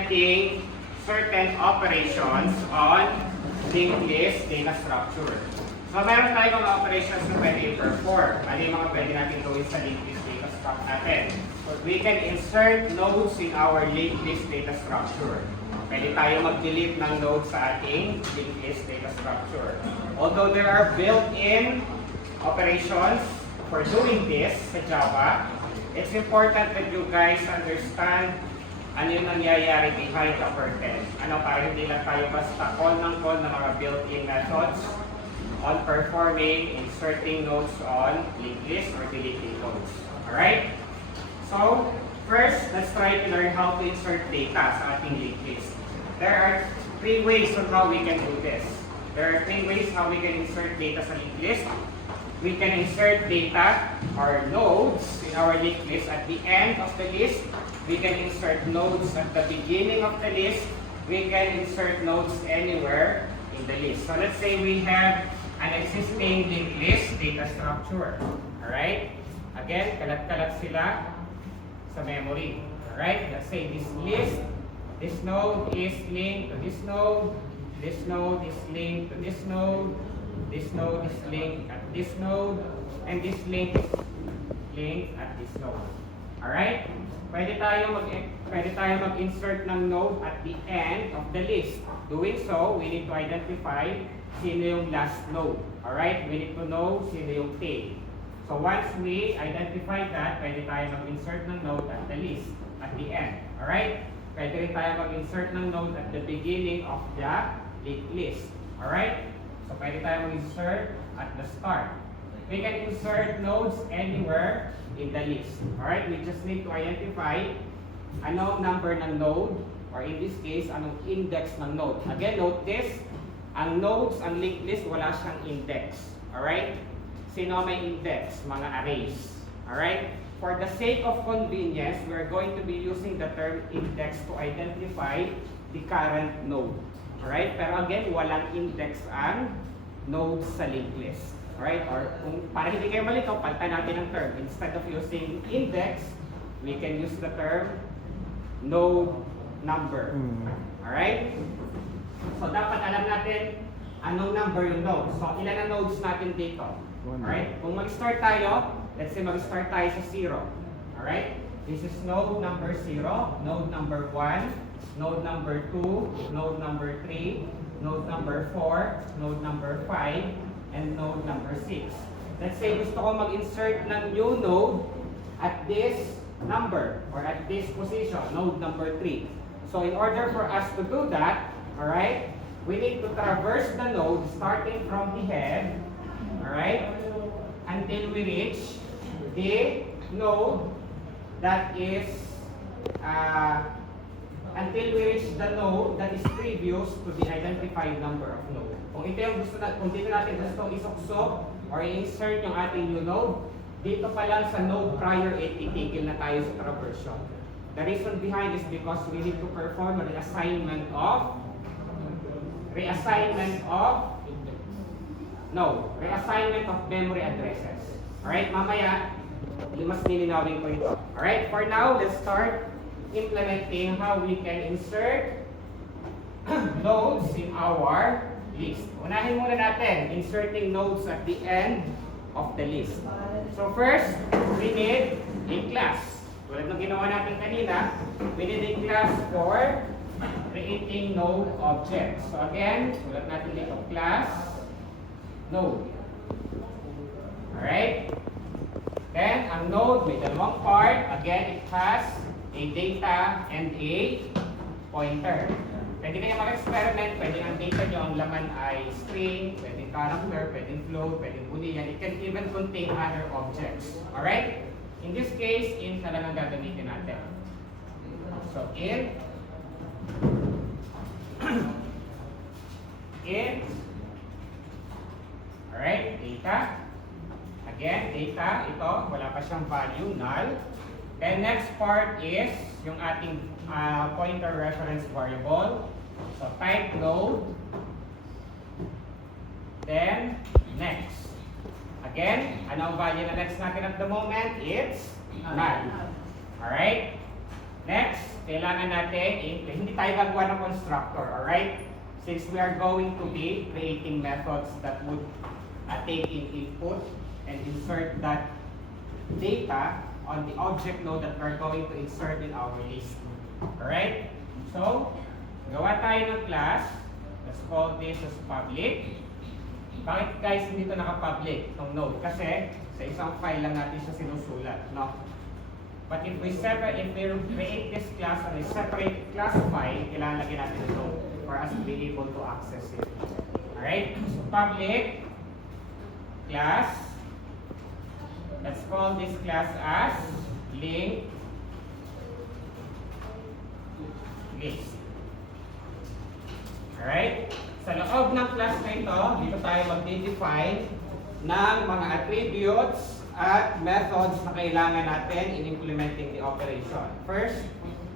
implementing certain operations on linked list data structure. So meron tayong mga operations na pwede i-perform. Ano yung mga pwede natin gawin sa linked list data structure natin? We can insert nodes in our linked list data structure. Pwede tayo mag-delete ng nodes sa ating linked list data structure. Although there are built-in operations for doing this sa Java, it's important that you guys understand ano yung nangyayari behind the curtain. Ano, para hindi lang tayo basta call ng mga built-in methods on performing, inserting nodes on linked list or deleting nodes. Alright? So, first, let's try to learn how to insert data sa ating linked list. There are three ways on how we can do this. There are three ways how we can insert data sa linked list. We can insert data or nodes in our linked list at the end of the list. We can insert nodes at the beginning of the list. We can insert nodes anywhere in the list. So let's say we have an existing linked list data structure. Alright? Again, kalat-kalat sila sa memory. Alright? Let's say this list, this node is linked to this node is linked to this node is linked at this node, and this link is linked at this node. Alright? Pwede tayo mag-insert ng node at the end of the list. Doing so, we need to identify sino yung last node. Alright? We need to know sino yung tail. So once we identify that, pwede tayo mag-insert ng node at the list, at the end. Alright? Pwede rin tayo mag-insert ng node at the beginning of the linked list. Alright? So pwede tayo mag-insert at the start. We can insert nodes anywhere in the list. Alright? We just need to identify anong number ng node, or in this case, anong index ng node. Again, note this, ang nodes, ang linked list, wala siyang index. Alright? Sino may index? Mga arrays. Alright? For the sake of convenience, we're going to be using the term index to identify the current node. Alright? Pero again, walang index ang nodes sa linked list. Alright? Or kung para hindi kayo malito, palitan natin ang term. Instead of using index, we can use the term node number. Alright? So dapat alam natin anong number yung node. So ilan ang nodes natin dito? Alright? Kung mag-start tayo, let's say mag-start tayo sa 0. Alright? This is node number 0, node number 1, node number 2, node number 3, node number 4, node number 5, and node number 6. Let's say gusto ko mag-insert ng new node at this number or at this position, node number 3. So in order for us to do that, alright, we need to traverse the node starting from the head, alright, until we reach the node that is until we reach the node that is previous to the identified number of node. Kung ito yung kung dito natin gusto isuksok or insert yung ating new node, dito pa lang sa node prior titigil na tayo sa traversion. The reason behind is because we need to perform a reassignment of memory addresses. Alright, mamaya mas nilinawin ko ito. Alright, for now, let's start implementing how we can insert nodes in our list. Unahin muna natin, inserting nodes at the end of the list. So first, we need a class. Tulad ng ginawa natin kanina, we need a class for creating node objects. So again, tulad natin dito, class node. Alright? Then, ang node may dalawang part. Again, it has a data and a pointer. Pwede kayo mag-experiment, pwede ang data nyo, ang laman ay string, pwede character, pwede float, pwede boolean. It can even contain other objects. Alright? In this case, int na lang ang gagamitin natin. So, int alright, data. Again, data, ito, wala pa siyang value, null. Then next part is yung ating pointer reference variable. So type node. Then next. Again, anong value na next natin at the moment? It's null. Alright? Next, kailangan natin, hindi tayo gagawa ng constructor, alright? Since we are going to be creating methods that would take in input and insert that data on the object node that we're going to insert in our list. Alright? So, gawa tayo ng class. Let's call this as public. Bakit guys hindi ito naka-public itong node? Kasi sa isang file lang natin siya sinusulat, no? But if we create this class on a separate class file, kailangan lagyan natin ito for us to be able to access it. Alright? So public class. Let's call this class as link list. Alright? Sa loob ng class na ito, dito tayo mag-define ng mga attributes at methods na kailangan natin in implementing the operation. First,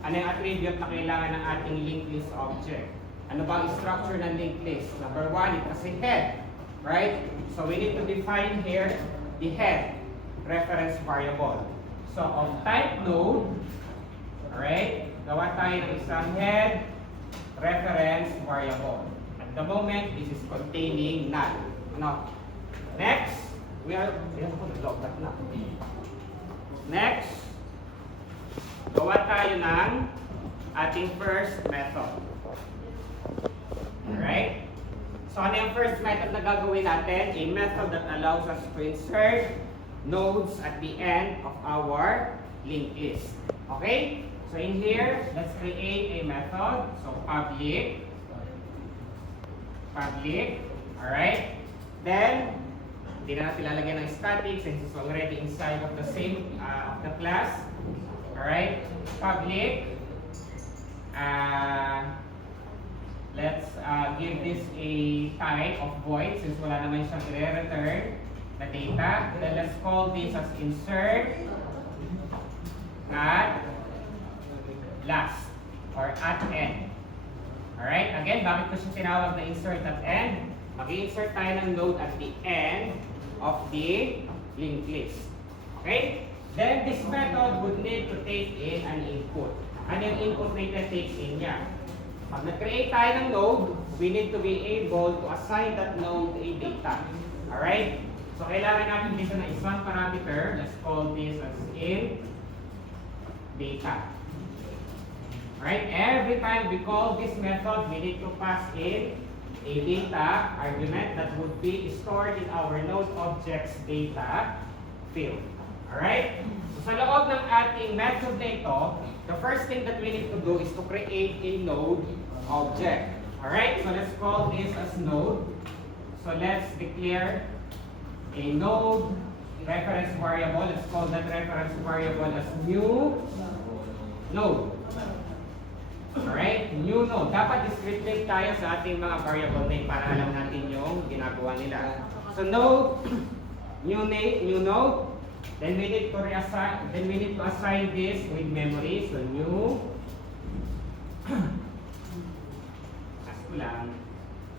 ano yung attribute na kailangan ng ating linked list object? Ano ba ang structure ng linked list? Number one, it has a head. Right? So we need to define here the head reference variable. So of type node, alright, gawa tayo ng isang head reference variable. At the moment, this is containing none. Ano? Next, next, gawa tayo ng ating first method. Alright? So ano yung first method na gagawin natin? A method that allows us to insert nodes at the end of our linked list. Okay? So in here, let's create a method. So public. Alright? Then, hindi na natin lalagyan ng static since it's already inside of the same of the class. Alright? Public. Let's give this a type of void since wala naman siyang i-return na data. Then let's call this as insert at last or at end. Alright? Again, bakit ko siya tinawag na insert at end? Mag-insert tayo ng node at the end of the linked list. Okay? Then this method would need to take in an input. Ano yung input na take in niya? Pag nag-create tayo ng node, we need to be able to assign that node a data. Alright? So kailangan natin dito ng isang parameter. Let's call this as in data. Alright? Every time we call this method, we need to pass in a data argument that would be stored in our node object's data field. Alright? So sa loob ng ating method na ito, the first thing that we need to do is to create a node object. Alright? So let's call this as node. So let's declare a node reference variable. Let's call that reference variable as new node. Alright? New node. Dapat descriptive tayo sa ating mga variable name para alam natin yung ginagawa nila. So node, new name, new node. Then we need to assign this with memory. So new as ko lang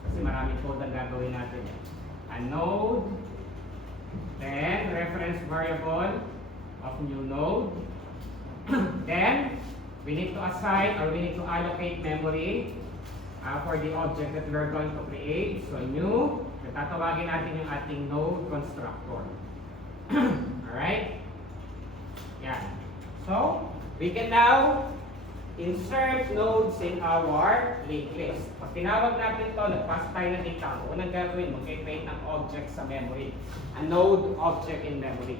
kasi maraming code ang gagawin natin. A node, then reference variable of new node. Then we need to assign or we need to allocate memory for the object that we're going to create. So new, tatawagin natin yung ating node constructor. Alright? Yan. So, we can now insert nodes in our linked list. Pag tinawag natin ito, nag-pass tayo ng data. Ang unang gagawin, mag-create ng object sa memory. A node object in memory.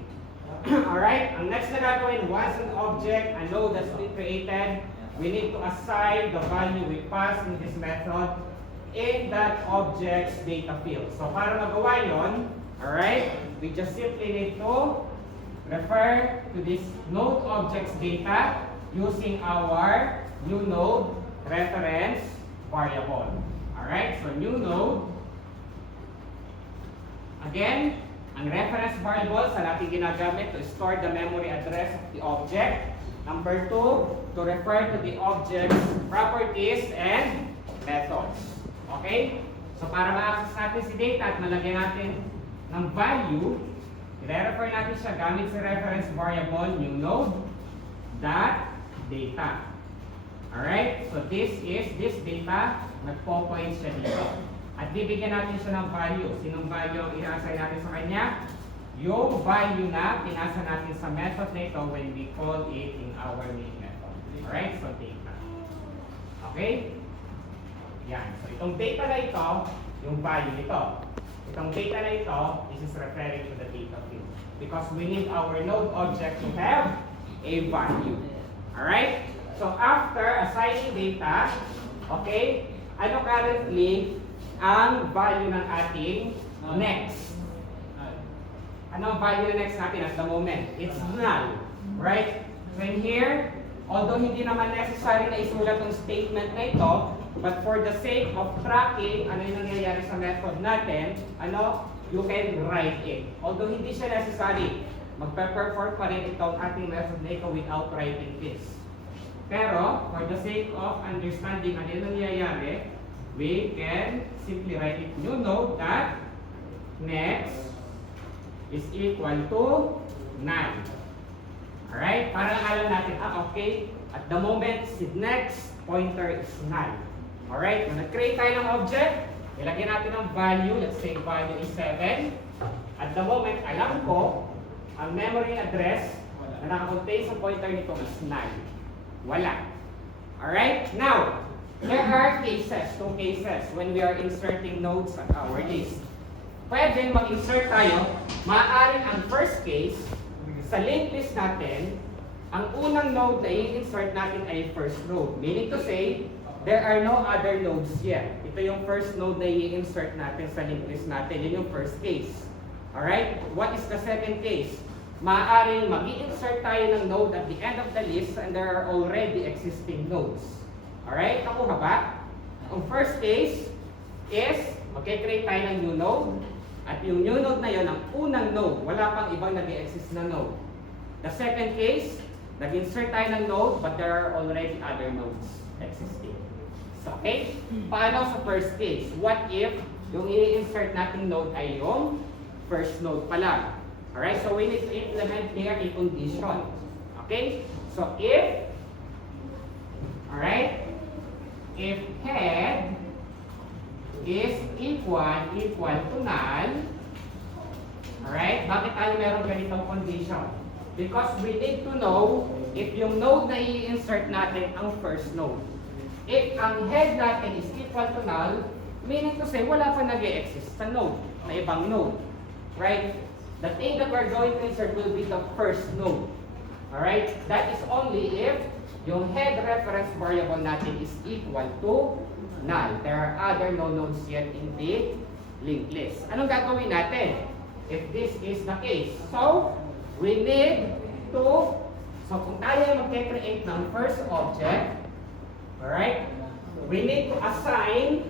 Alright? Ang next na gagawin, once an object, a node that's been created, we need to assign the value we pass in this method in that object's data field. So, para magawa yun, alright, we just simply need to refer to this node object's data using our new node reference variable. Alright, so new node. Again, ang reference variable sa natin ginagamit to store the memory address of the object. Number 2, to refer to the object's properties and methods. Okay? So para ma-access natin si data at malagyan natin ng value, i-refer natin siya gamit sa reference variable new node dot data. Alright? So this data, nagpo-point siya dito. At bibigyan natin siya ng value. Sinong value ang i-assign natin sa kanya? Yung value na pinasa natin sa method na ito when we call it in our main method. Alright? So data. Okay? Yan. So itong data na ito, yung value nito. Itong data na ito, this is referring to the data field. Because we need our node object to have a value. Alright? So after assigning data, okay, ano currently ang value ng ating next? Ano ang value ng next natin at the moment? It's null. Right? So in here, although hindi naman necessary na isulat ang statement na ito, but for the sake of tracking, ano yung nangyayari sa method natin, you can write it. Although hindi siya necessary, magpe-perform pa rin itong ating method na ito without writing this. Pero, for the sake of understanding ano yung nangyayari, we can simply write it. You know that next is equal to none. Alright? Para alam natin, okay, at the moment, si next pointer is null. Alright? Kung nag-create tayo ng object, ilagyan natin ng value, let's say value is 7. At the moment, alam ko, ang memory address na nakakontain sa pointer nito is null. Wala. Alright? Now, there are cases, two cases, when we are inserting nodes at our list. Pwede mag-insert tayo, maaaring ang first case, sa linked list natin, ang unang node na i-insert natin ay first node. Meaning to say, there are no other nodes yet. Ito yung first node na i-insert natin sa linked list natin. Yun yung first case. Alright? What is the second case? Maaaring mag-i-insert tayo ng node at the end of the list and there are already existing nodes. Alright? Nakuha ba? Ang first case is, mag-create tayo ng new node. At yung new node na yun, ang unang node, wala pang ibang nag-exist na node. The second case, nag-insert tayo ng node, but there are already other nodes existing. So, okay? Paano sa first case? What if yung i-insert nating node ay yung first node pa lang? Alright? So, we need to implement here a condition. Okay? So, if, alright, if head is equal to null. Alright? Bakit tayo meron ganitong condition? Because we need to know if yung node na i-insert natin ang first node. If ang head natin is equal to null, meaning to say wala pa nag-e-exist sa node, na ibang node. Right? The thing that we're going to insert will be the first node. Alright? That is only if yung head reference variable natin is equal to null. There are other no nodes yet in the linked list. Anong gagawin natin if this is the case? So, we need to, so kung tayo mag-create ng first object, alright, we need to assign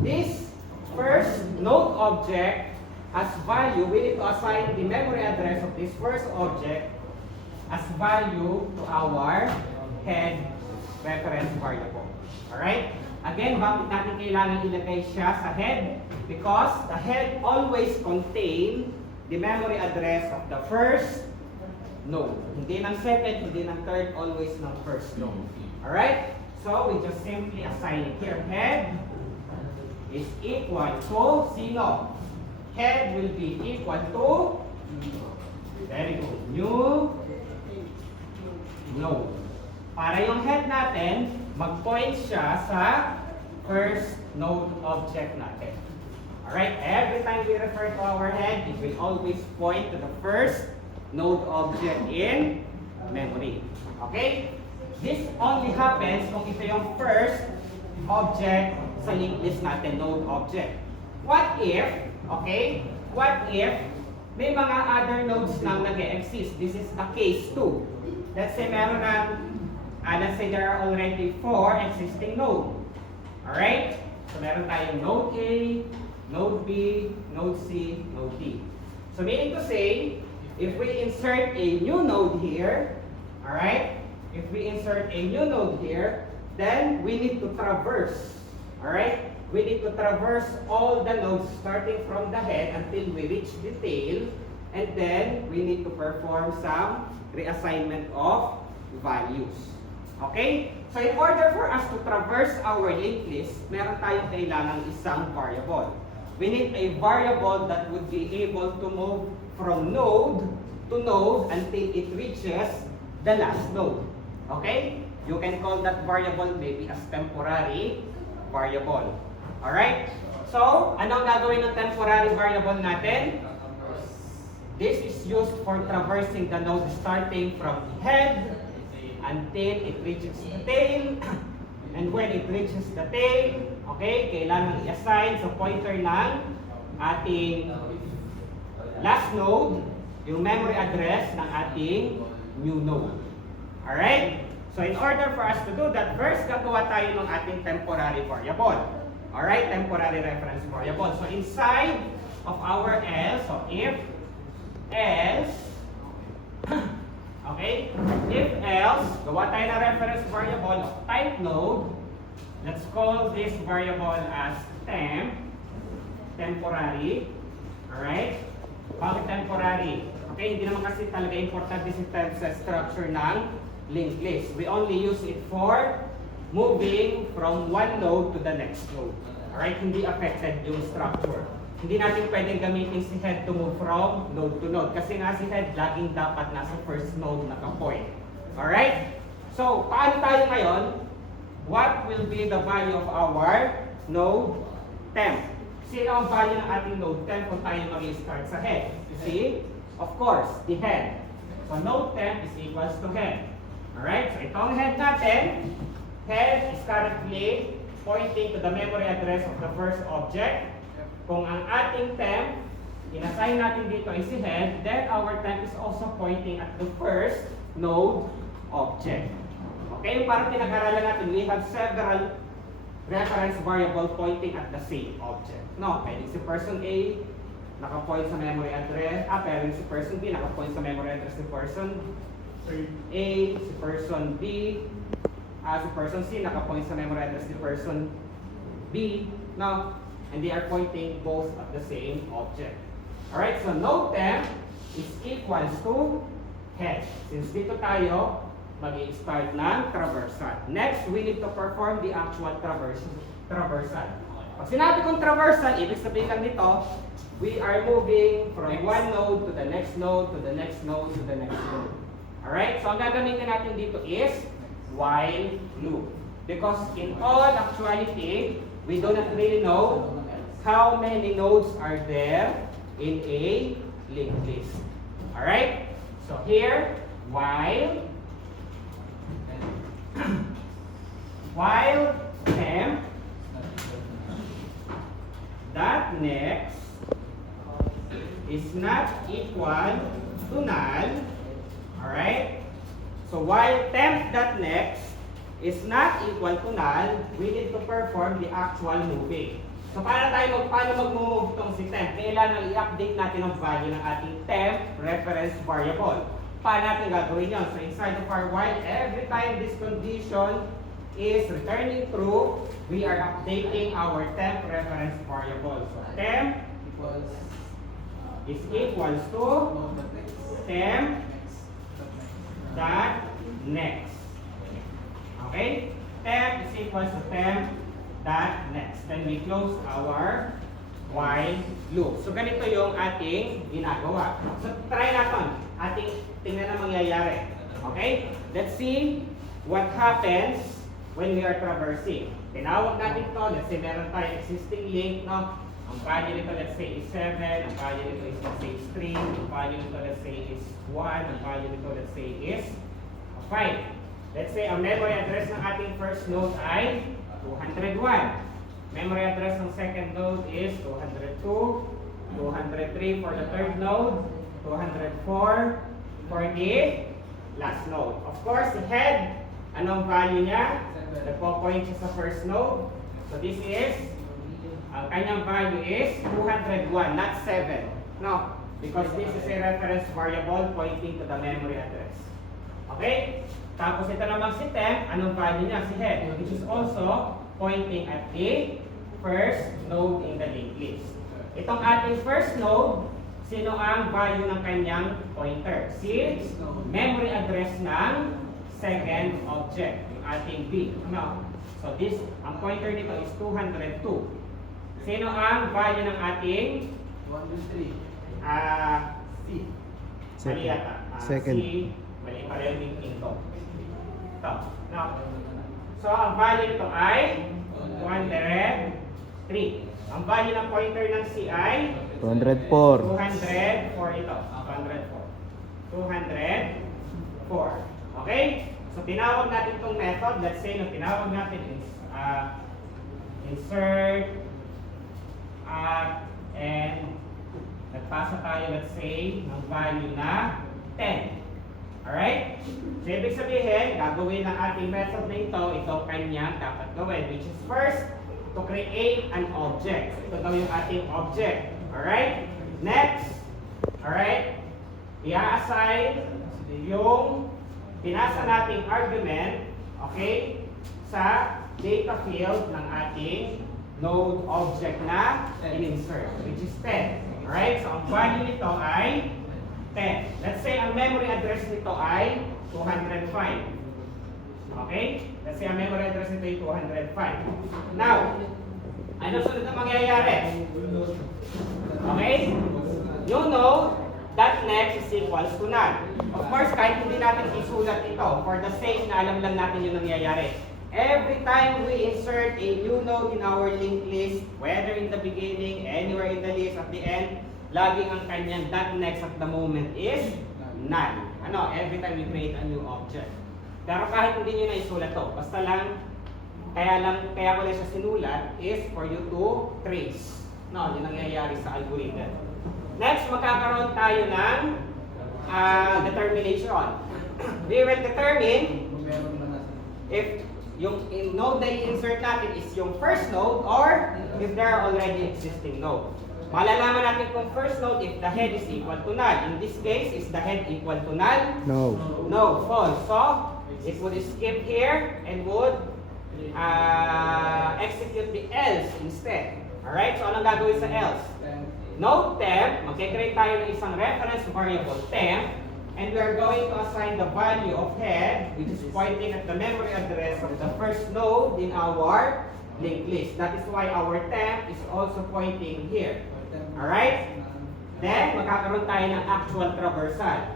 this first node object as value. We need to assign the memory address of this first object as value to our head reference variable. Alright? Again, bakit natin kailangan ilagay siya sa head? Because the head always contain the memory address of the first node. Hindi ng second, hindi ng third, always ng first node. Alright? So, we just simply assign it here. Head is equal to sino? Head will be equal to, very good, new node. Para yung head natin, mag-point siya sa first node object natin. Alright, every time we refer to our head, it will always point to the first node object in memory. Okay? This only happens kung ito yung first object sa linked list natin, node object. What if, okay, what if may mga other nodes na nag-exist? This is the case 2. Let's say meron na let's say there are already 4 existing nodes. Alright? So meron tayong node A, node B, node C, node D. So meaning to say, if we insert a new node here, alright? If we insert a new node here, then we need to traverse. Alright? We need to traverse all the nodes starting from the head until we reach the tail. And then we need to perform some reassignment of values. Okay? So in order for us to traverse our linked list, meron tayong kailangan isang variable. We need a variable that would be able to move from node to node until it reaches the last node. Okay? You can call that variable maybe as temporary variable. Alright? So, anong gagawin ng temporary variable natin? This is used for traversing the node starting from the head until it reaches the tail. And when it reaches the tail, okay, kailangan i-assign sa pointer ng ating last node yung memory address ng ating new node. Alright? So in order for us to do that, first gagawa tayo ng ating temporary variable. Alright, temporary reference variable. So inside of our else, so if else, okay, if else, gawa tayo ng reference variable of type node. Let's call this variable as temporary. Alright? Bakit temporary? Okay, hindi naman kasi talaga importante si temp sa structure ng linked list. We only use it for moving from one node to the next node. Alright? Hindi affected yung structure. Hindi natin pwedeng gamitin si head to move from node to node. Kasi nga si head laging dapat nasa first node naka-point. Alright? So, paano tayo ngayon? What will be the value of our node temp? Sino ang value ng ating node temp kung tayo mag-start sa head? You see? Of course, the head. So, node temp is equals to head. Alright? So, itong head natin, head is currently pointing to the memory address of the first object. Kung ang ating temp, in-assign natin dito is si head, then our temp is also pointing at the first node object. Okay, yung parang pinag-aralan natin, we have several reference variable pointing at the same object. No, pwedeng si person A, naka-point sa memory address, pwedeng si person B, naka-point sa memory address ni person A, si person B, si person C, naka-point sa memory address ni person B, no? And they are pointing both at the same object. Alright, so node temp is equals to head. Since dito tayo, mag-i-start ng traversal. Next, we need to perform the actual traversal. Pag sinabi kong traversal, ibig sabihin lang nito, we are moving from one node to the next node, to the next node, to the next node. Alright, so ang gagamitin natin dito is while loop. Because in all actuality, we do not really know how many nodes are there in a linked list. Alright, so here, while temp dot next is not equal to null. Alright? So while temp dot next is not equal to null, we need to perform the actual moving. So paano mag-move itong si temp? Kailangan i-update natin ang value ng ating temp reference variable. Paano natin gagawin yun? So inside of our while, every time this condition is returning true, we are updating our temp reference variable. So temp is equals to temp dot next. Okay? Temp is equals to temp dot next. Then we close our while loop. So ganito yung ating ginagawa. So try natin. Tingnan na mangyayari. Okay? Let's see what happens when we are traversing. Tinawag natin to. Let's say meron tayong existing link, no? Ang value nito, let's say, is 7. Ang value nito is, let's say, is 3. Ang value nito, let's say, is 1. Ang value nito, let's say, is 5. Let's say, ang memory address ng ating first node ay 201. Memory address ng second node is 202. 203 for the third node. 204 for the last node. Of course, the head, anong value niya? Nagpo-point siya sa first node. So this is, ang kanyang value is 201, not 7. No, because this is a reference variable pointing to the memory address. Okay? Tapos ito naman si temp, anong value niya? Si head, which is also pointing at the first node in the linked list. Itong ating first node, sino ang value ng kanyang pointer? Si memory address ng second object. ating B. No? So this, ang pointer nito is 202. Sino ang value ng ating 103. C? Mali yata. Second. C, mali pa rin yung ito. Ito. No? So ang value nito ay 203. Ang value ng pointer ng C ay 204. 204 ito. 204. Okay? So tinawag natin itong method. Let's say, no, tinawag natin is insert and nagpasa tayo, let's say, ng value na 10. Alright? So ibig sabihin, gagawin ng ating method na itong kanyang dapat gawin, which is first, to create an object. So, ito daw yung ating object. Alright? Next, alright, i-assign yung pinasa nating argument, okay, sa data field ng ating node object na in-insert, which is 10. Alright? So, ang value nito ay 10. Let's say, ang memory address nito ay 205. Okay? Let's say, ang memory address nito ay 205. Now, ano sunod na mangyayari? Okay? You know that next is equals to none. Of course, kahit hindi natin isulat ito, for the sake na alam lang natin yung nangyayari. Every time we insert a new node in our linked list, whether in the beginning, anywhere in the list, at the end, laging ang kanyang that next at the moment is none. Ano? Every time we create a new object. Pero kahit hindi nyo na isulat to, basta lang, kaya ko lang siya sinulat is for you to trace. No, yun ang nangyayari sa algorithm. Next, magkakaroon tayo ng determination. We will determine if yung node na i-insert natin is yung first node or if there are already existing node. Malalaman natin kung first node if the head is equal to null. In this case, is the head equal to null? No. No, false. So, it would skip here and would execute the else instead. Alright, so anong gagawin sa else? Node temp, mag-create tayo ng isang reference variable temp, and we are going to assign the value of head, which is pointing at the memory address of the first node in our linked list. That is why our temp is also pointing here. Alright? Then, magkakaroon tayo ng actual traversal.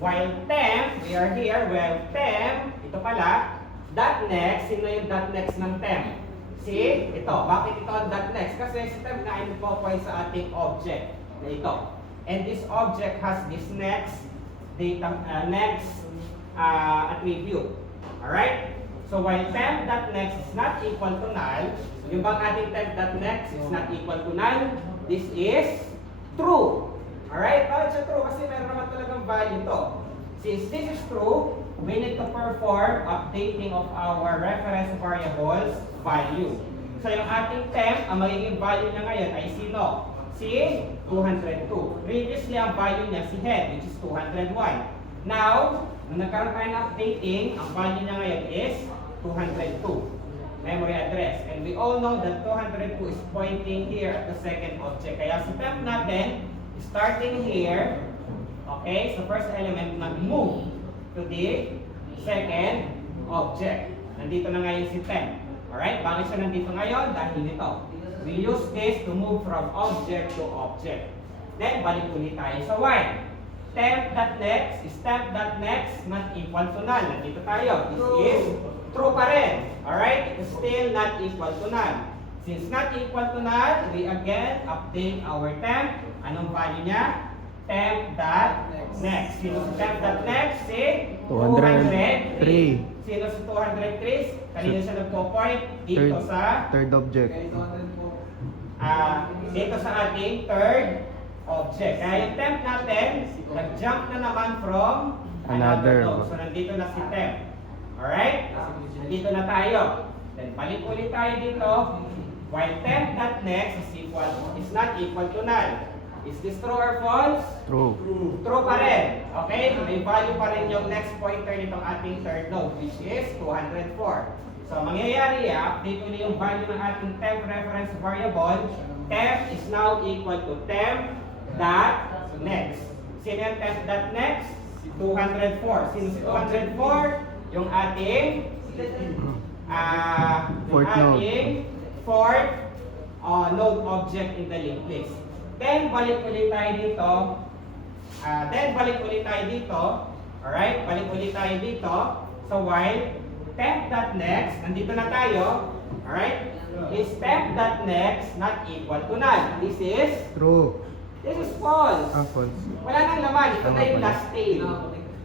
While temp, we are here, while temp, ito pala, dot next, sino yung dot next ng temp? See? Ito. Bakit ito ang dot next? Kasi si temp na ay nagpo-point sa ating object na ito. And this object has this next data, attribute. Alright? So while temp.next is not equal to null, yung bang ating temp.next is not equal to null, this is true. Alright? Bakit siya true? Kasi meron naman talagang value to. Since this is true, we need to perform updating of our reference variables value. So yung ating temp, ang magiging value niya ngayon ay sino? Si 202. Previously, ang value niya si head, which is 201. Now, nung nagkaroon tayo ng updating, ang value niya ngayon is 202. Memory address. And we all know that 202 is pointing here at the second object. Kaya si temp natin, starting here, okay, so first element, nag-move to the second object. Nandito na ngayon si temp. Alright, bakit siya nandito ngayon? Dahil nito. We use this to move from object to object. Then, balik ulit tayo sa while. Temp.next is temp.next not equal to null. Nandito tayo. This is true pa rin. Alright? It is still not equal to null. Since not equal to null, we again update our temp. Anong value niya? Temp.next. Sino si temp.next? Si 203. Sino si 203? Kanina siya nagpo-point dito sa third object. dito sa ating third object. Kaya yung temp natin, nag-jump na naman from another node. So nandito na si temp. Alright? Nandito na tayo. Then balik ulit tayo dito. While temp.next is not equal to null. Is this true or false? True. True pa rin. Okay? May value pa rin yung next pointer nitong ating third node, which is 204. So, mangyayari, update ulit yung value ng ating temp reference variable. Temp is now equal to temp.next. Sino yung temp.next? 204. Sino si 204? Yung ating Fourth node. ating fourth node object in the linked list. Then, balik ulit tayo dito. Alright, balik ulit tayo dito. So, while temp.next, nandito na tayo. Alright, is temp.next not equal to null. This is false. False. Wala nang laman. Ito na yung last tail.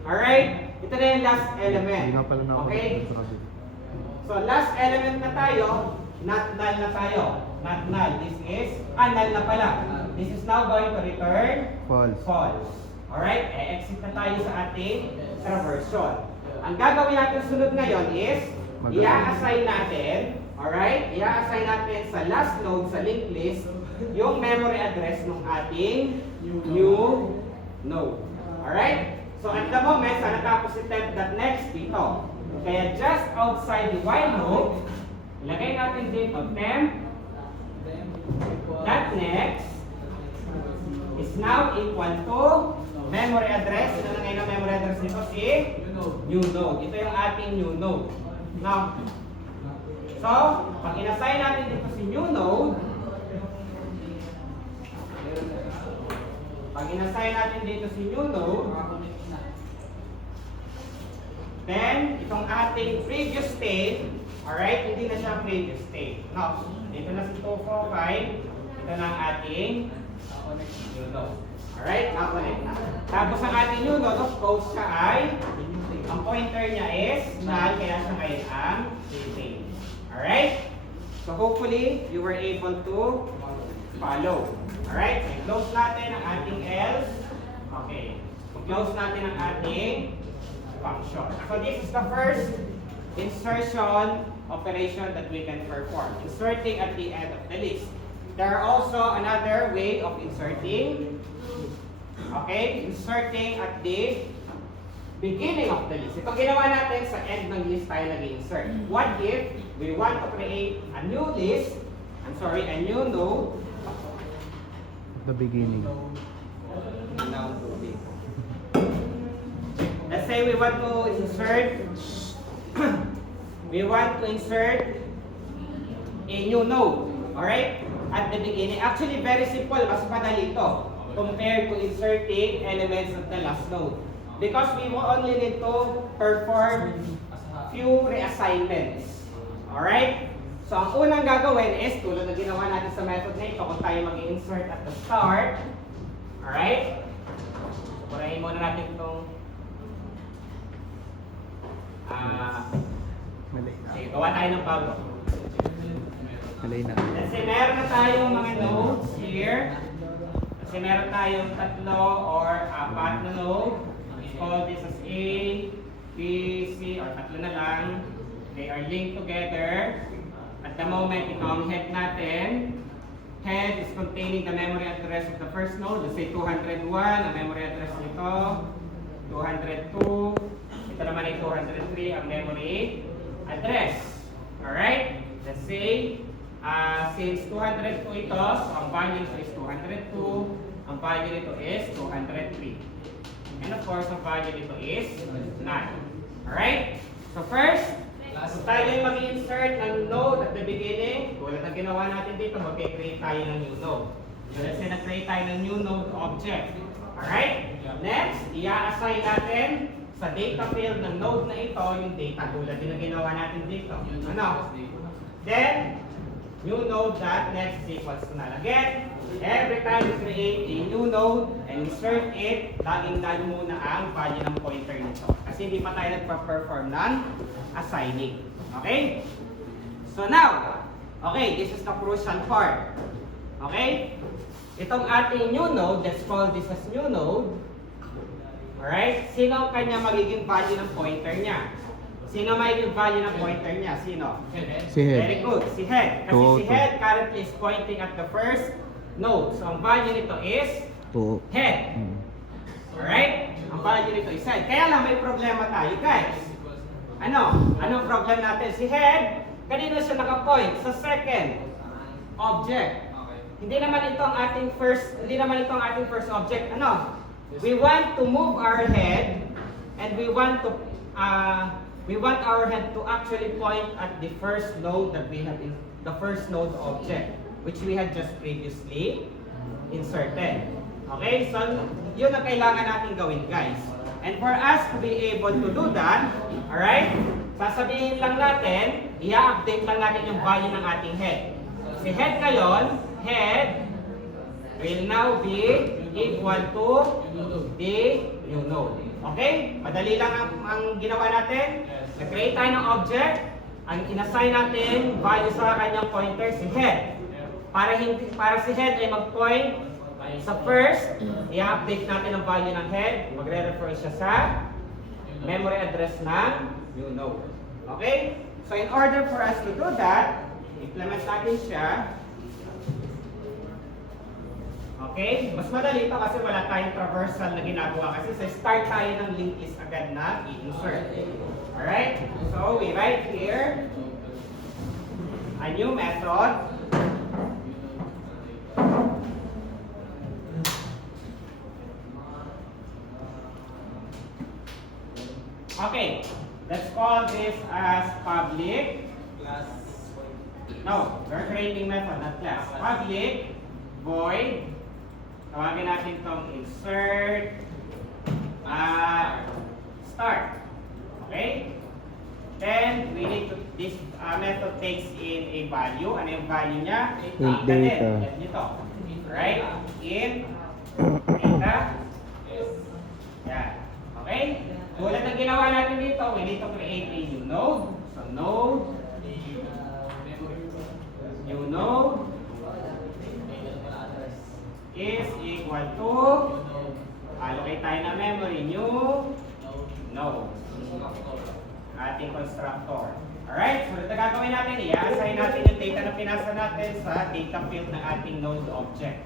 Alright, ito na yung last element. Hindi nga pala Okay? So, last element na tayo, not null na tayo. Not null. This is, null na pala. This is now going to return False. false. Alright, exit na tayo sa ating traversion. Ang gagawin natin sunod ngayon is, i-assign natin, alright, i-assign natin sa last node sa linked list, yung memory address ng ating new node. Alright? So at the moment, sa natapos si temp.next dito. Kaya just outside the while loop, ilagay natin dito temp.next is now equal to memory address. Ito na ngayon ang memory address nito si new node. Ito yung ating new node. Now, so, pag in-assign natin dito si new node, then, itong ating previous state, alright, hindi na siya previous state. Now, dito na si 245, ito na ang ating new node. Alright, na-connect na. Tapos ang ating new node, of course, siya ay, ang pointer niya is null, kaya siya ngayon ang state. Alright? So hopefully, you were able to follow. Alright? So close natin ang ating else. Okay. So close natin ang ating function. So this is the first insertion operation that we can perform. Inserting at the end of the list. There are also another way of inserting. Okay? Inserting at the beginning of the list. Ito ginawa natin sa end ng list tayo nag-insert. What if we want to create a new list, a new node. The beginning. Let's say we want to insert a new node. Alright? At the beginning. Actually, very simple. Mas madali ito compared to inserting elements of the last node. Because we will only need to perform few reassignments. Alright? So, ang unang gagawin is, tulad na ginawa natin sa method na ito, kung tayo mag-insert at the start. Alright? So, purahin muna natin itong sige, gawa tayo ng bago. Malay na. Kasi meron na tayong mga nodes here. Kasi meron tayong 3 or 4 na node. Call this as A, B, C, or 3 na lang. They are linked together. At the moment, ito ang head natin. Head is containing the memory address of the first node. Let's say 201, ang memory address nito. 202. Ito naman ay 203, ang memory address. Alright? Let's say, since 202 ito, so ang value nito is 202. Ang value nito is 203. And of course, ang value nito is none. Alright? So first, so tayo yung mag-insert ng node at the beginning. Tulad na ginawa natin dito, mag-create tayo ng new node. So let's say na-create tayo ng new node object. Alright? Next, i-assign natin sa data field ng node na ito yung data. Tulad din na ginawa natin dito. Ano? Then, new node that next is equals to null. Again, every time you create a new node and insert it, laging null muna ang value ng pointer nito. Kasi hindi pa tayo nagpa-perform ng assigning. Okay? So now, okay, this is the crucial part. Okay? Itong ating new node, let's call this as new node. Alright? Sino ang kanya magiging value ng pointer niya? Sino magiging value ng pointer niya? Sino? Si head. Very good. Si head. Kasi si head currently is pointing at the first node. So ang value nito is head. Alright? Ang value nito is head. Kaya lang may problema tayo, guys. Anong problem natin? Si head, kanino siya naka-point? Sa second object. Hindi naman ito ang ating first object. We want to move our head and we want to we want our head to actually point at the first node that we have in the first node object, which we had just previously inserted. Okay, so yun ang kailangan natin gawin, guys. And for us to be able to do that, alright, sasabihin lang natin, i-update lang natin yung value ng ating head. Si head ngayon, head will now be equal to the new node. Okay? Madali lang ang ginawa natin. Nag-create tayo ng object. Ang inassign natin value sa kanyang pointer si head. Para si head ay mag-point sa first, i-update natin ang value ng head. Magre-refer siya sa memory address ng new node. Okay? So in order for us to do that, implement natin siya. Okay? Mas madali ito kasi wala tayong traversal na ginagawa kasi sa start tayo ng linked list agad na i-insert. Alright? So we write here a new method. Okay, let's call this as public. No, we're creating method, not class. Public void. Tawagin natin itong insert start. Okay? Then we need to this method takes in a value. Ano yung value niya? Int data. Yan nito. Right? Int data. Yan. Okay? Tulad ng ginawa natin dito, we need to create a new node. So node, new node is equal to, allocate tayo na memory, new node. Ating constructor. Alright, so ito gagawin natin, i-assign natin yung data na pinasa natin sa data field ng ating node object.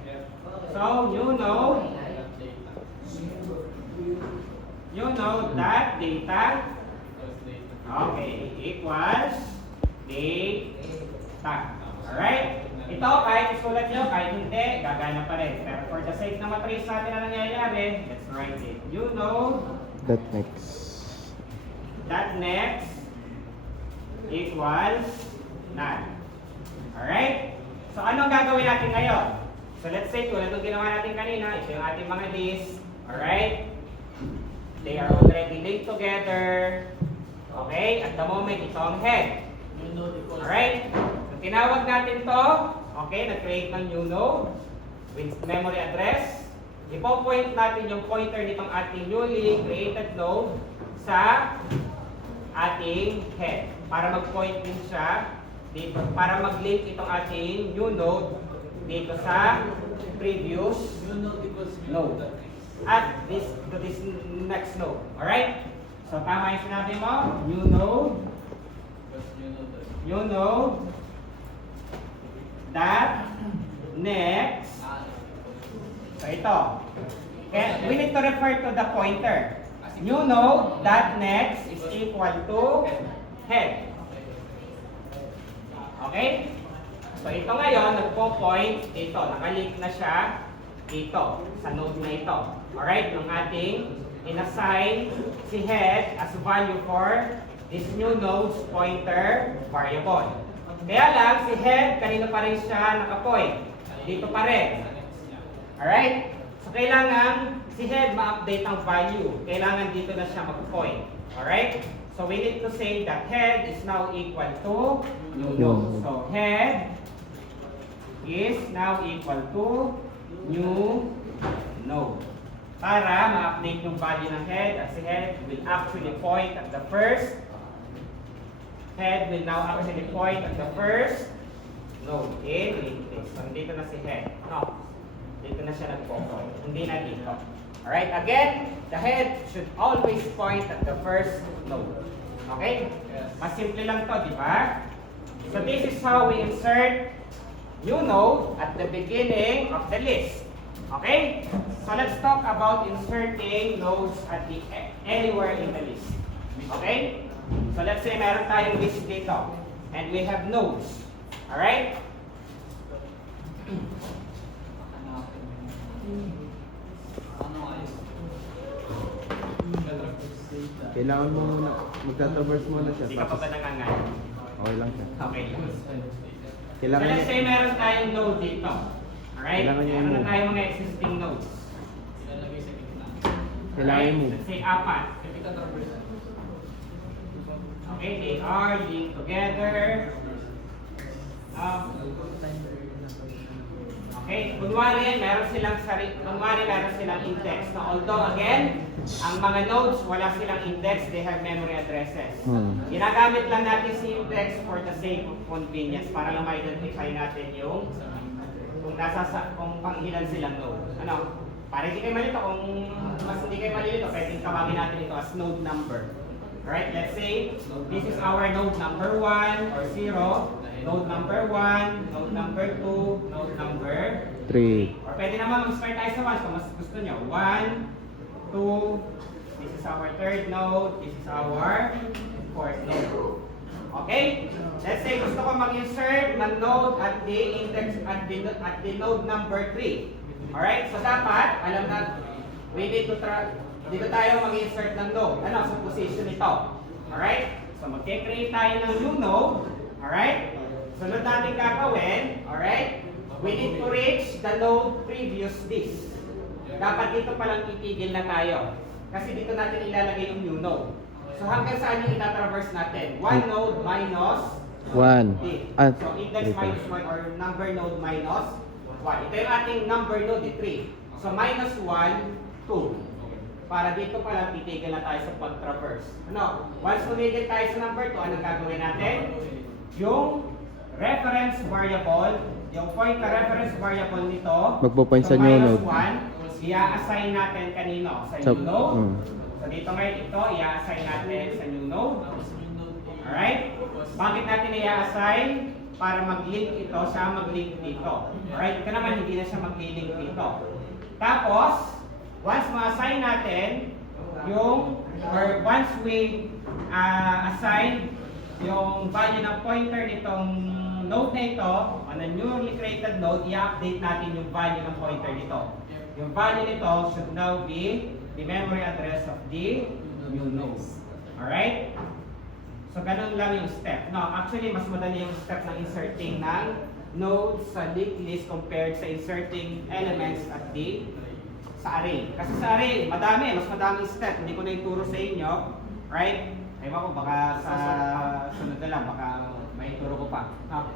So, new node that data, okay, equals data. Alright? Ito, kahit isulat nyo, kahit hindi, gagana pa rin. Pero for the sake na matrace natin na nangyayari, let's write it. New node that next equals null. Alright? So, anong gagawin natin ngayon? So, let's say, tulad ng ginawa natin kanina, ito yung ating mga list. Alright? They are already linked together. Okay? At the moment, ito ang head. Alright? So, tinawag natin to. Okay? Nag-create ng new node with memory address. Ipo-point natin yung pointer nitong ating newly created node sa ating head. Para mag-point din siya dito. Para mag-link itong ating new node dito sa previous node. At this next node. Alright? So tama yung sinabi mo. New node that next. So ito. Okay, we need to refer to the pointer. New node that next is equal to head. Okay? So ito ngayon, nagpo-point dito. Nakalink na siya dito, sa node na ito. Alright, ng ating inassign si head as value for this new node's pointer variable. Kaya lang, si head, kanina pa rin siya nakapoint. Dito pa rin. Alright? So kailangan si head ma-update ang value. Kailangan dito na siya mag-point. Alright? So we need to say that head is now equal to new node. So head is now equal to new node. Para ma-update yung value ng head, as si head will actually point at the first. Head will now actually point at the first node in linked list. So dito na si head. No. Dito na siya nagpo-point. Hindi na dito. Alright, again, the head should always point at the first node. Okay? Mas simple lang to, di ba? So this is how we insert new node at the beginning of the list. Okay? So let's talk about inserting nodes at the anywhere in the list. Okay? So let's say meron tayong list dito and we have nodes. Alright? Kailangan mo muna, magta-traverse muna siya. Hindi ka pa ba nangangalan? Okay lang siya. Okay lang. Kailangan So let's niya, say meron tayong node dito. Alright? Kailangan niya Meron na i-move. tayong mga existing nodes. kailangan Alright? mo. Let's say apat. Okay, they are linked together. Okay, kunwari meron silang index. Now, although again, ang mga nodes wala silang index, they have memory addresses. Ginagamit lang natin si index for the sake of convenience para lang ma-identify natin yung kung pang-ilan silang node. Ano? Para hindi kayo malito, kung mas hindi kayo malilito, pwedeng tawagin natin ito as node number. Alright, let's say this is our node number 1 or 0, node number 1, node number 2, node number 3. or pwede naman mag-start tayo sa 1 kung mas gusto nyo. 1, 2, this is our third node, this is our fourth node. Okay? Let's say gusto ko mag-insert ng node at the index at the node number 3. Alright? So dapat, alam na, we need to try, dito tayo mag-insert ng node. Ano? Sa position ito. Alright? So mag-create tayo ng new node. Alright? Sunod natin gagawin. Alright? We need to reach the node previous this. Dapat dito palang titigil na tayo. Kasi dito natin ilalagay yung new node. So hanggang saan yung itatraverse natin? One node minus 1. D. So index minus 1 or number node minus 1. Ito yung ating number node, 3. So minus 1, 2. Para dito pa lang titigil na tayo sa pag-traverse. Ano? Once tumigil tayo sa number 2, anong gagawin natin? Yung reference variable, yung point na reference variable nito, Magpo-point sa new minus node. 1, i-assign natin kanino? Sa Sa- new node. mm. So dito ngayon ito, i-assign natin sa new node. Alright? Bakit natin i-assign? Para mag-link ito, siya mag-link dito. Alright? Ito naman, hindi na siya mag-link dito. Tapos, once ma-assign natin, once we assign yung value ng pointer nitong node na ito, on a newly created node, i-update natin yung value ng pointer nito. Yung value nito should now be the memory address of the new node. Alright? So, ganun lang yung step. No, actually, mas madali yung step ng inserting ng nodes sa linked list compared sa inserting elements at sa array. Kasi sa array, mas madaming step. Hindi ko na ituro sa inyo. Right? Ewan ko, baka sa sunod na lang, baka may ituro ko pa. No?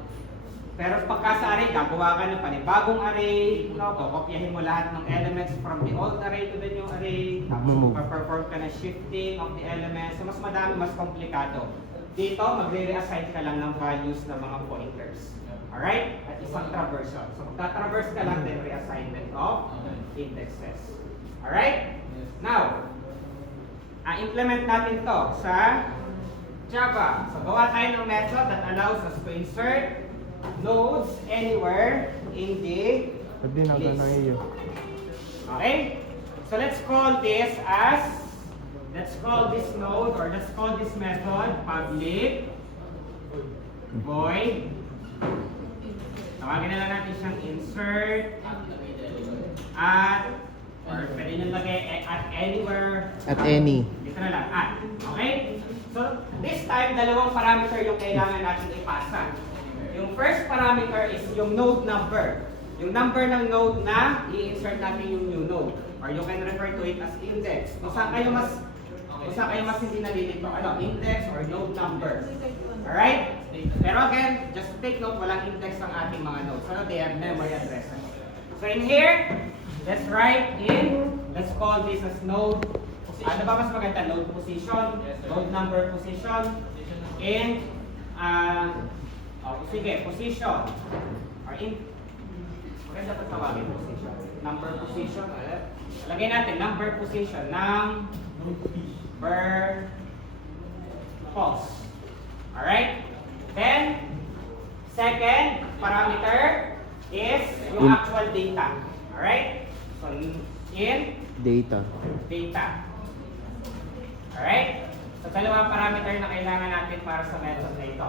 Pero pagka sa array, gagawa ka ng panibagong array, no? Kokopyahin mo lahat ng elements from the old array to the new array, tapos perform ka ng shifting of the elements. So mas madami, mas komplikado. Dito, magre-reassign ka lang ng values ng mga pointers. Alright? At isang traversal. So magta-traverse ka lang din reassignment of indexes. Alright? Now, implement natin to sa Java. So gawa tayo ng method that allows us to insert nodes anywhere in the Pwede na list. na iyo. Okay? So let's call this node or let's call this method public void. Tawagin na lang natin siyang insert at or pwede nyo lagay at anywhere. At any. Dito na lang, at. Okay? So, this time, dalawang parameter yung kailangan natin ipasa. Yung first parameter is yung node number. Yung number ng node na i-insert natin yung new node. Or you can refer to it as index. Kung saan kayo mas hindi nalilito. Ano? Index or node number. Alright? Pero again, just take note, walang index ang ating mga nodes. So, they have memory addresses. So, in here, let's call this as node. Ano ba mas maganda? Node position, node number position, and position. Or maganda pa tawagin position. Number position. Lagay natin number position ng post. Alright? Then, second parameter is yung actual data. Alright? So, in Data. Alright? So, dalawang parameter na kailangan natin para sa method na ito.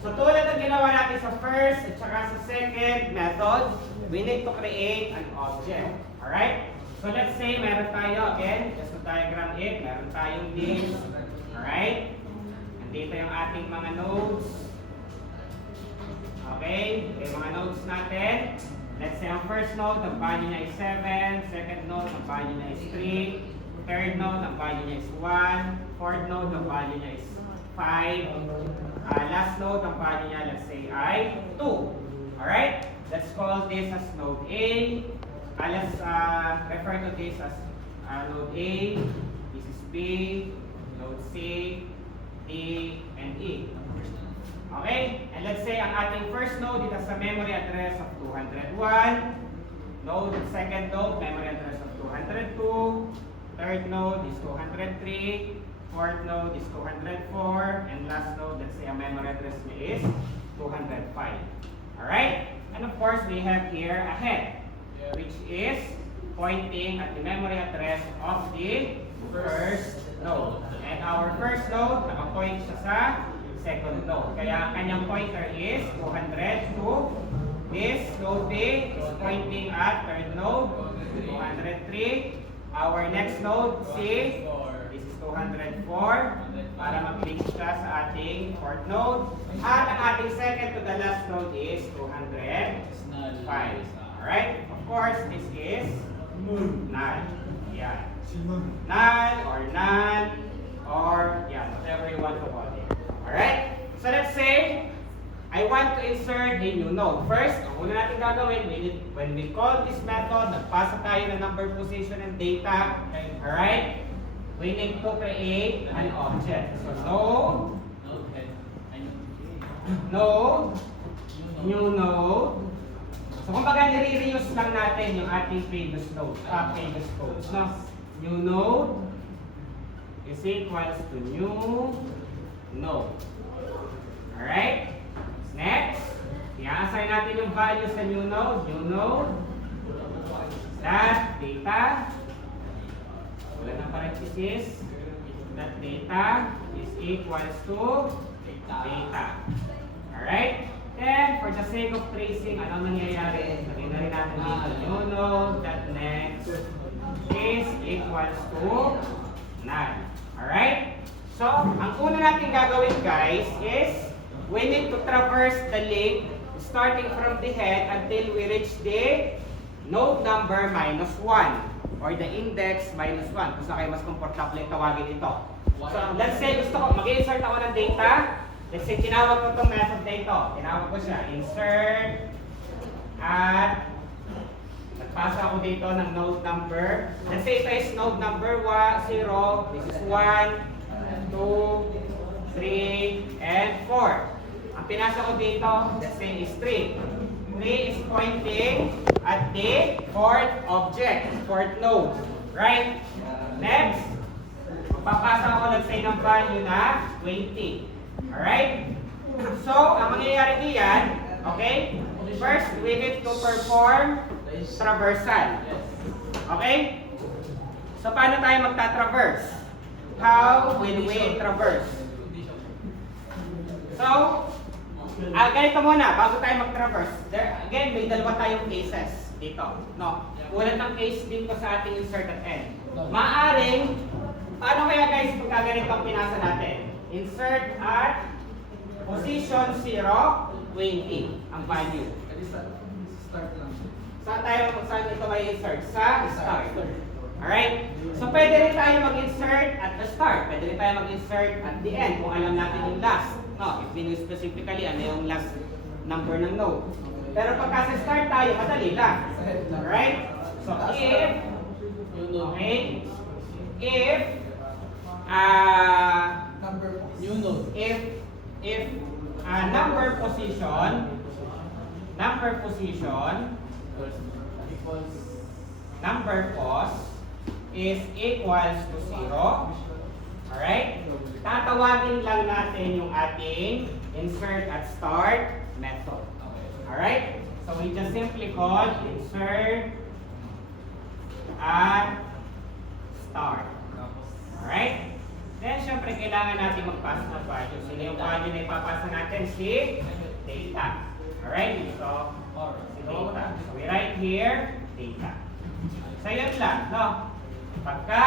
So, tulad ng ginawa natin sa first at saka sa second method, we need to create an object. Alright? So, let's say meron tayo, again, just to diagram it, meron tayong this Alright? Nandito yung ating mga nodes. Okay? Yung mga nodes natin. Let's say ang first node, ang value niya is 7. Second node, ang value niya is 3. Third node, ang value niya is 1. Fourth node, ang value niya is 5. Last node, ang value niya, let's say, ay 2. Alright? Let's call this as node A. Let's refer to this as node A. This is B. Node C. D. And E. Okay? And let's say ang ating first node, it has a memory address of 201. Second node, memory address of 202. Third node is 203. Fourth node is 204. And last node, let's say ang memory address niya is 205. Alright? And of course, we have here a head, which is pointing at the memory address of the first node. And our first node, nakapoint siya sa second node. Kaya ang kanyang pointer is 200 to this node B is pointing at third node, 203. Our next node, C, this is 204 para mag-link siya sa ating fourth node. At ang ating second to the last node is 205. Alright? Of course, this is null. Yeah. Null or none or yeah, whatever you want to call it. Alright? So let's say I want to insert a new node. First, ang una natin gagawin, when we call this method, nagpasa tayo ng number, position, and data. Alright? We need to create an object. So node, new node. So kumbaga nire-reuse lang natin yung ating previous node, previous code. No? New node is equals to new node. Alright? Next, i-assign natin yung value sa new node. New node, that data, wala ng parenthesis, that data is equals to data. Alright? Then, for the sake of tracing, ano nangyayari? Lagyan na rin natin dito, new node, that next is equals to null. Alright? So, ang una natin gagawin guys is we need to traverse the link starting from the head until we reach the node number -1 or the index -1 kung saan kayo mas komportable tawagin ito. So, let's say gusto ko, mag-insert ako ng data. Let's say, tinawag ko itong method na ito. Tinawag ko siya, insert at nagpasa ako dito ng node number. Let's say ito is node number 0. This is 1, 2, 3, and 4. Ang pinasa ko dito, let's say is 3. 3 is pointing at the fourth object, fourth node. Right? Next, papasa ko let's say ng value na 20. Alright? So, ang mangyayari diyan, okay? First, we need to perform traversal. Okay? So, paano tayo magta-traverse? How will we traverse? So, ganito muna, bago tayo mag-traverse. Again, may dalawa tayong cases dito. No? Ulan ng case dito sa ating insert at end. Maaring, paano kaya guys kung ganito ang pinasa natin? Insert at position 0, 20 ang value. Saan ito may insert? Sa start. Alright? So pwede rin tayo mag-insert at the start. Pwede rin tayo mag-insert at the end kung alam natin yung last. No, if we know specifically ano yung last number ng node. Pero pagka sa start tayo, madali lang. Alright? So if number pos is equals to 0, alright? Tatawagin lang natin yung ating insert at start method. Alright? So we just simply call insert at start. Alright? Then, syempre, kailangan natin magpasa ng value. Sino yung value na ipapasa natin? Si data. Alright? So, si data. So, we write here, data. So, yun lang, no? Pagka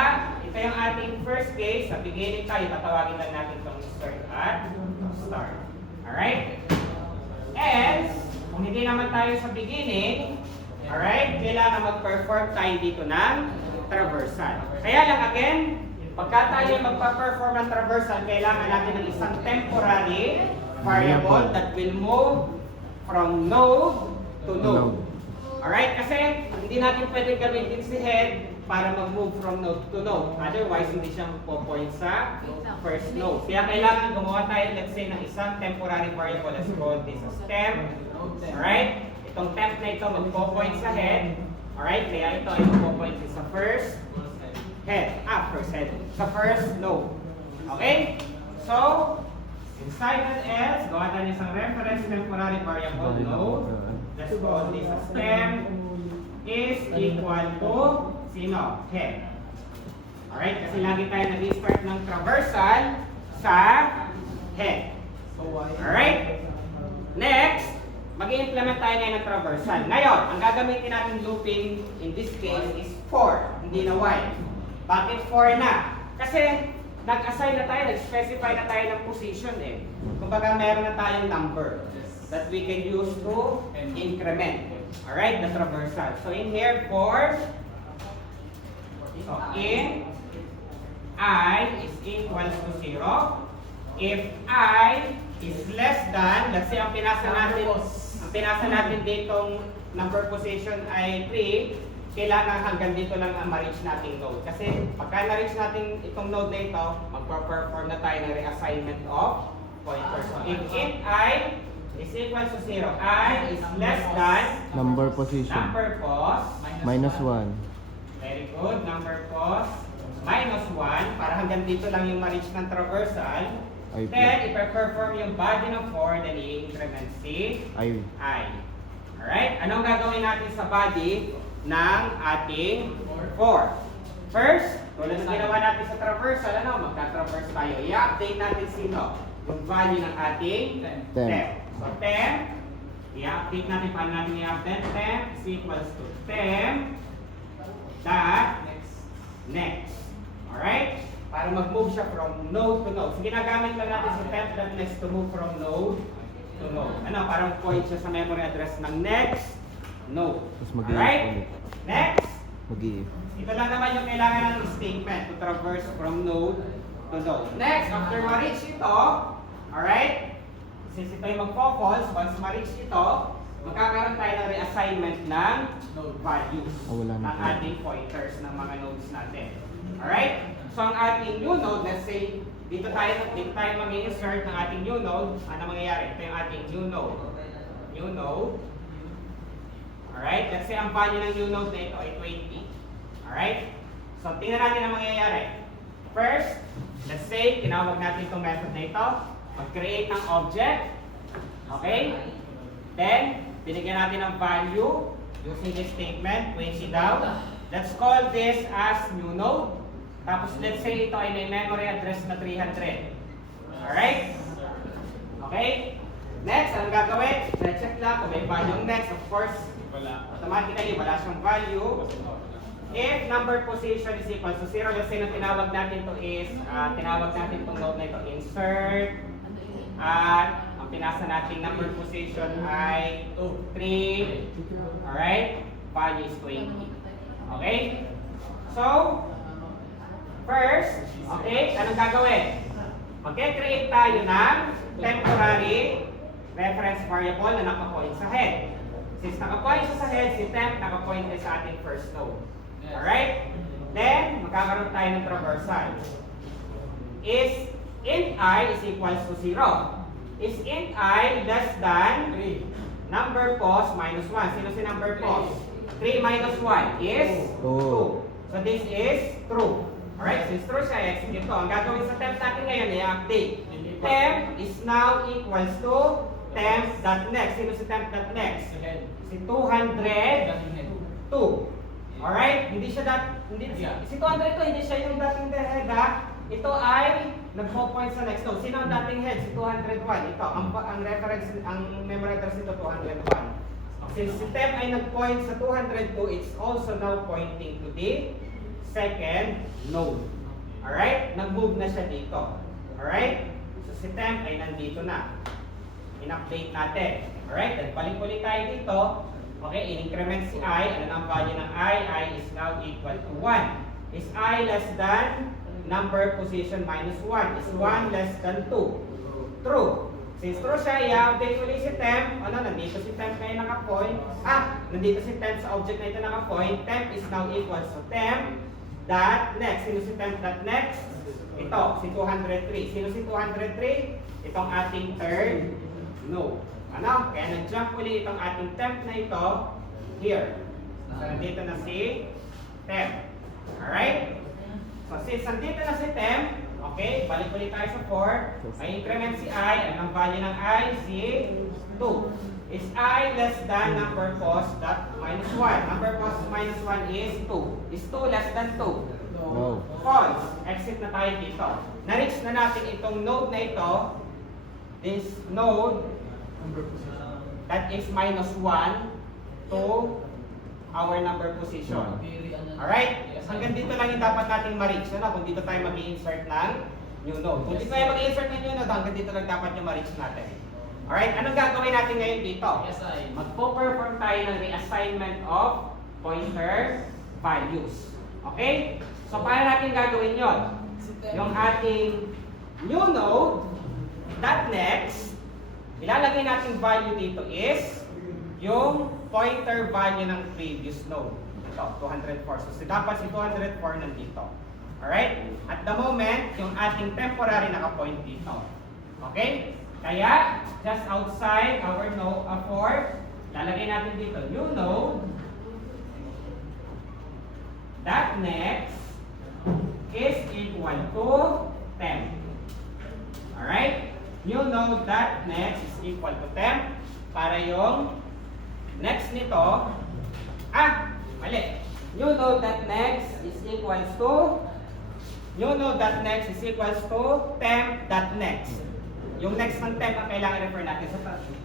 ito yung ating first case, sa beginning tayo, tatawagin lang natin itong insert at start. Alright? And, kung hindi naman tayo sa beginning, alright, kailangan mag-perform tayo dito ng traversal. Kaya lang again, pagka tayo magpa-perform ng traversal, kailangan natin ng isang temporary variable that will move from node to node. Alright, kasi hindi natin pwede gamitin si head para mag-move from node to node. Otherwise, hindi siya po-point sa first node. Kaya kailangan gumawa tayo, let's say, ng isang temporary variable. Let's call this as temp. Alright? Itong temp na ito magpo-point sa head. Alright? Kaya ito ay magpo-point sa first head. First head. Sa first node. Okay? So, inside that else, gawa tayo isang reference temporary variable node. Let's call this as temp is equal to sino? Head. Alright? Kasi lagi tayo nag-start ng traversal sa head. Alright? Next, mag-i-implement tayo ngayon ng traversal. Ngayon, ang gagamitin natin looping in this case is for, hindi na while. Bakit for na? Kasi nag-assign na tayo, nag-specify na tayo ng position eh. Kumbaga meron na tayong number that we can use to increment. Alright, the traversal. So in here, for, so in I is equals to 0. If I is less than, let's say ang pinasa natin ditong number position ay 3, kailangan hanggang dito lang ang ma-reach nating node. Kasi pagka na-reach natin itong node na ito, magpa-perform na tayo ng reassignment of pointers. So if in I is equal to 0, I is less than Number position. number pos Minus 1. very good, number pos minus 1 para hanggang dito lang yung ma-reach ng traversal. I Then, ipe-perform yung body ng 4, then i-increment si I. I. Alright? Anong gagawin natin sa body ng ating 4? First, tulad ng ginawa natin sa traversal, magka-traverse tayo. I-update natin sino? Yung value ng ating temp. So, temp, i-update natin, paano natin i-update? Temp is equals to temp dot next. Alright? Para mag-move siya from node to node. So, ginagamit lang natin si temp dot next to move from node to node. Parang point siya sa memory address ng next node. Tapos mag-i-if Alright? ulit. Next. Mag-i-if. Ito lang naman yung kailangan ng statement to traverse from node to node. Next, after ma-reach ito, alright? Since ito yung magpo-false, once ma-reach ito, magkakaroon tayo ng reassignment ng values Wala na ng po. ating pointers ng mga nodes natin. Alright? So ang ating new node, let's say, dito tayo mag-insert ng ating new node. Ano mangyayari? Ito yung ating new node. New node. Alright? Let's say ang value ng new node na ito ay 20. Alright? So tingnan natin ang mangyayari. First, let's say, tinawag natin itong method na ito. Mag-create ng object. Okay? Then, binigyan natin ng value using this statement, 20 daw. Let's call this as new node. Tapos let's say ito ay may memory address na 300. Alright? Okay? Next, anong gagawin? Check lang kung may value next. Of course, automatically wala siyang value. If number position is equal to 0, let's say na tinawag natin to is, tinawag natin itong node na ito, insert. At ang pinasa nating number position ay 3. Alright? Value is 20. Okay? So, first, okay, anong gagawin? Mag-create tayo ng temporary reference variable na nakapoint sa head. Since nakapoint siya sa head, si temp nakapoint din sa ating first node. Alright? Then, magkakaroon tayo ng traversal. Is int I is equals to 0. Is int I less than number pos minus 1. Sino si number pos? 3 minus 1 is 2. So this is true. Alright, since true siya, execute to. Ang gagawin sa temp natin ngayon, i-update. Temp is now equals to temp.next. Sino si temp.next? Si 202. Alright, hindi siya si 202, hindi siya yung dating head ha. Ito ay nagpo-point sa next node. Sino ang dating head? Si 201. Ito, ang reference, ang memory address nito 201. Since si temp ay nag-point sa 202, it's also now pointing to the second node. Alright? Nag-move na siya dito. Alright? So si temp ay nandito na. In-update natin. Alright? Then balik ulit tayo dito. Okay, in-increment si I. Ano na ang value ng I? I is now equal to 1. Is I less than number position minus 1? Is 1 less than 2? True. Since true siya, i-update ulit si temp. Ano, nandito si temp ngayon naka-point. Nandito si temp sa object na ito naka-point. Temp is now equal to temp dot next. Sino si temp dot next? Ito, si 203. Sino si 203? Itong ating third node. Ano? Kaya nag-jump ulit itong ating temp na ito here. So, nandito na si temp. Alright? So, since nandito na si temp, okay, balik ulit tayo sa 4. May increment si I. Ang value ng I? Si 2. Is I less than number post dot minus 1? Number post minus 1 is 2. Is 2 less than 2? No. False. Exit na tayo dito. Na-reach na natin itong node na ito. This node that is minus 1 to our number position. Alright? Hanggang dito lang yung dapat nating ma-reach. Ano? Kung dito tayo mag-i-insert ng new node. Kung dito tayo mag-i-insert ng new node, hanggang dito lang dapat yung ma-reach natin. Alright? Anong gagawin natin ngayon dito? Magpo-perform tayo ng reassignment of pointer values. Okay? So, paano natin gagawin yon? Yung ating new node, that next, ilalagay natin value dito is yung pointer value ng previous node. Ito, 204. So, dapat si 204 nandito. Alright? At the moment, yung ating temporary naka-point dito. Okay? Kaya, just outside our node, lalagay natin dito, new node, that next is equal to temp. Alright? New node that next is equal to temp. Para yung next nito, mali. New node that next is equals to temp that next. Yung next ng temp ang kailangan refer natin. So,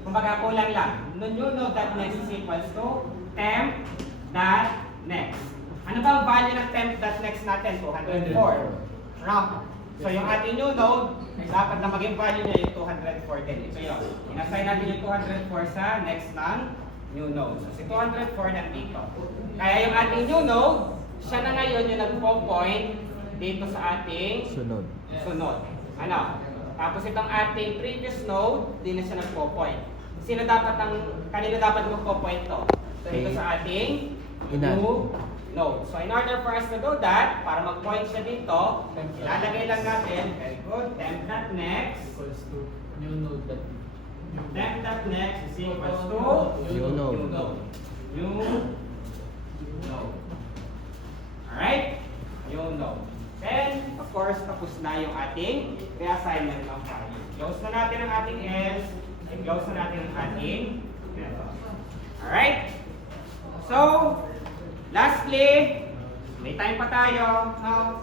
kumbaga kulang lang. New node that next is equals to temp that next. Ano ba ang value ng temp that next natin? 204. Wrong. So yung ating new node, dapat na maging value niya yung 204 din. Ito yun. In-assign natin yung 204 sa next ng new node. So si 204 nandito. Kaya yung ating new node, siya na ngayon yung nagpo-point dito sa ating Sunod. Ano? Tapos itong ating previous node, di na siya nagpo-point. Kanino dapat magpo-point to? So ito sa ating new node. So in order for us to do that, para mag-point siya dito, ilalagay lang natin, very good, temp that next Equals to new node that temp that next is equals to New node. New node. Alright? New node. Then, of course, tapos na yung ating reassignment of value. Close na natin ang ating else, and close na natin ang ating method. Alright? So, lastly, may time pa tayo. No?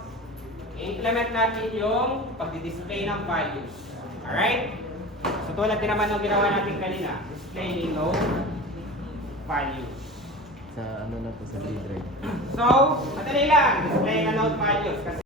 I-implement natin yung pag-display ng values. Alright? So, tulad din naman ng ginawa natin kanina. Displaying no values. Sa ano na to, sa G drive. So, madali lang. Display ng node values. Kasi